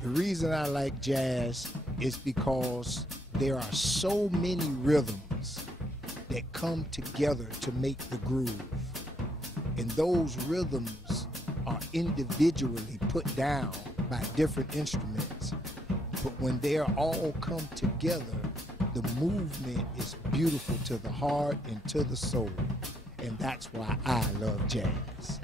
The reason I like jazz is because there are so many rhythms that come together to make the groove. And those rhythms are individually put down by different instruments. But when they're all come together, the movement is beautiful to the heart and to the soul. And that's why I love jazz.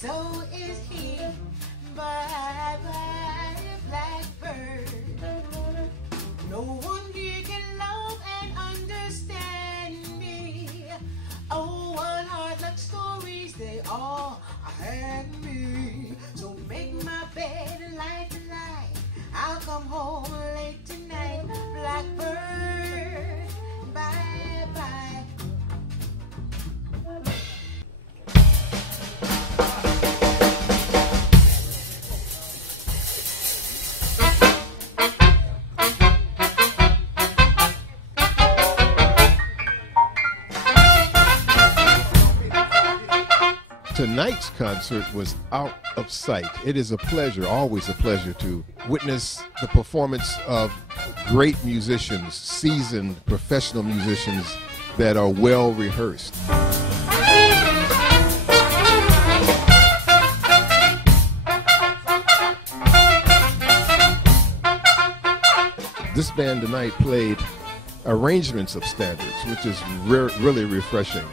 So is he. Bye bye, blackbird. No one here can love and understand me. Oh, one hard luck stories, they all had me. So make my bed and light the light. I'll come home late tonight, blackbird. Bye bye. Tonight's concert was out of sight. It is a pleasure, always a pleasure, to witness the performance of great musicians, seasoned professional musicians that are well rehearsed. This band tonight played arrangements of standards, which is really refreshing.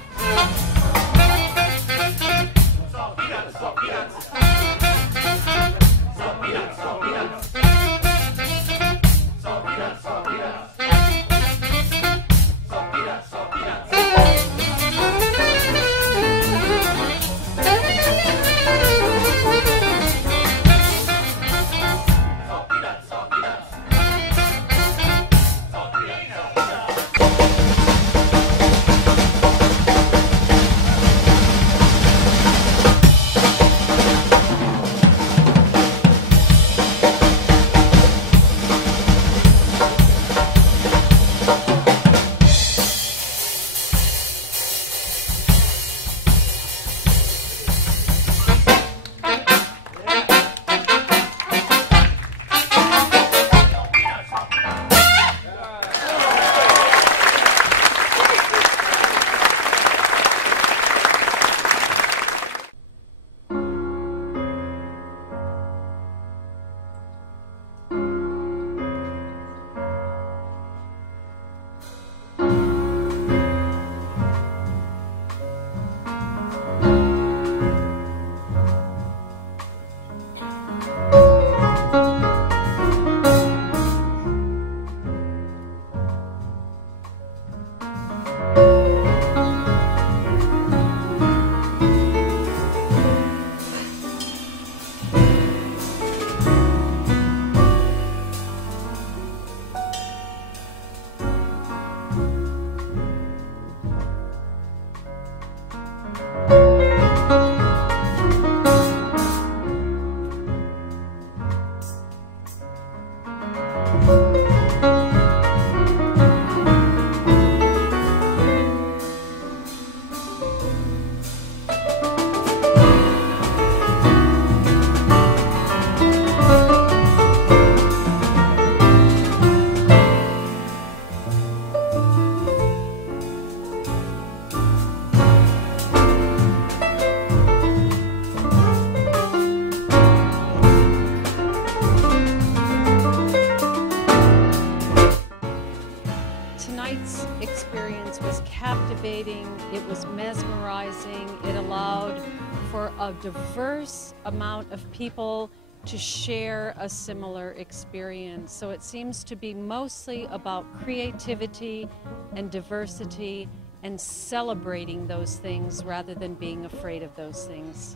a diverse amount of people to share a similar experience. So it seems to be mostly about creativity and diversity and celebrating those things rather than being afraid of those things.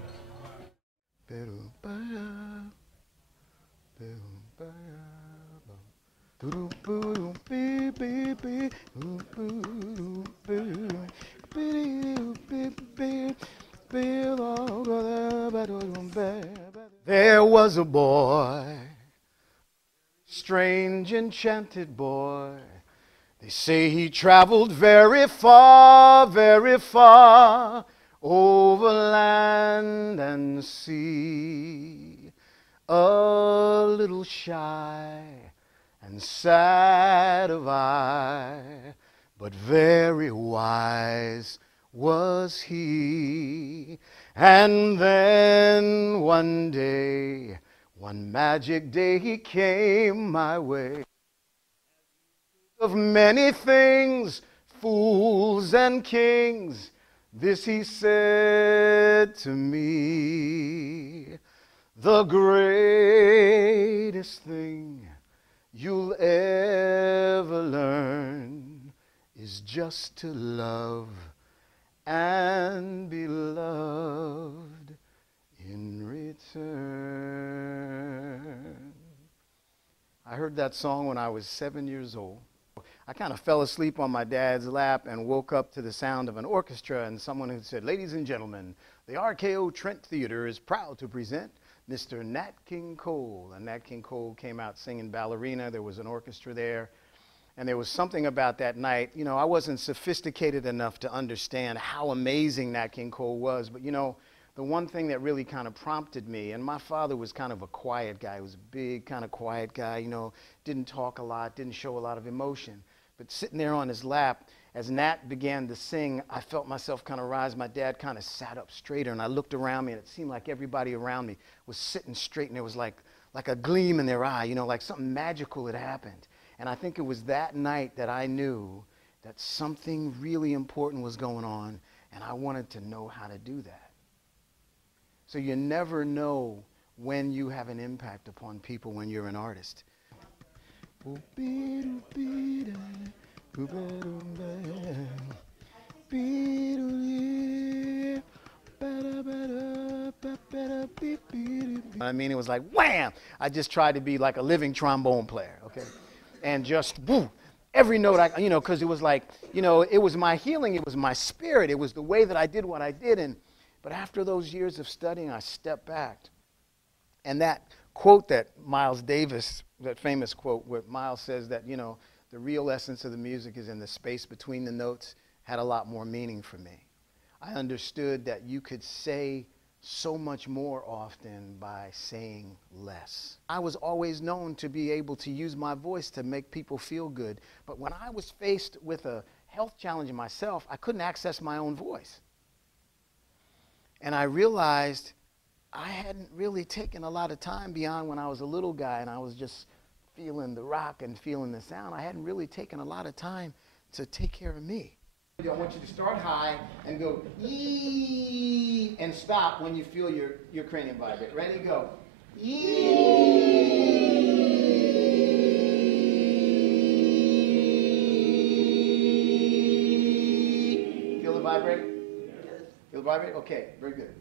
There was a boy, strange enchanted boy. They say he traveled very far, over land and sea. A little shy and sad of eye, but very wise was he. And then one day, one magic day, he came my way. Of many things, fools and kings, this he said to me: the greatest thing you'll ever learn is just to love and be loved in return. I heard that song when I was 7 years old. I kind of fell asleep on my dad's lap and woke up to the sound of an orchestra and someone who said, "Ladies and gentlemen, the RKO Trent Theater is proud to present Mr. Nat King Cole." And Nat King Cole came out singing Ballerina. There was an orchestra there. And there was something about that night. You know, I wasn't sophisticated enough to understand how amazing Nat King Cole was. But, you know, the one thing that really kind of prompted me, and my father was kind of a quiet guy. He was a big, kind of quiet guy, you know, didn't talk a lot, didn't show a lot of emotion. But sitting there on his lap, as Nat began to sing, I felt myself kind of rise. My dad kind of sat up straighter, and I looked around me, and it seemed like everybody around me was sitting straight, and there was like a gleam in their eye, you know, like something magical had happened. And I think it was that night that I knew that something really important was going on, and I wanted to know how to do that. So you never know when you have an impact upon people when you're an artist. I mean, it was like wham! I just tried to be like a living trombone player, okay? And just woo, every note you know, because it was like, you know, it was my healing, it was my spirit, it was the way that I did what I did. But after those years of studying, I stepped back. And that quote that Miles Davis, that famous quote where Miles says that, you know, the real essence of the music is in the space between the notes, had a lot more meaning for me. I understood that you could say so much more often by saying less. I was always known to be able to use my voice to make people feel good. But when I was faced with a health challenge in myself, I couldn't access my own voice. And I realized I hadn't really taken a lot of time beyond when I was a little guy and I was just feeling the rock and feeling the sound. I hadn't really taken a lot of time to take care of me. I want you to start high and go ee and stop when you feel your cranium vibrate. Ready? Go. Ee. Feel it vibrate? Feel it vibrate? Okay, very good.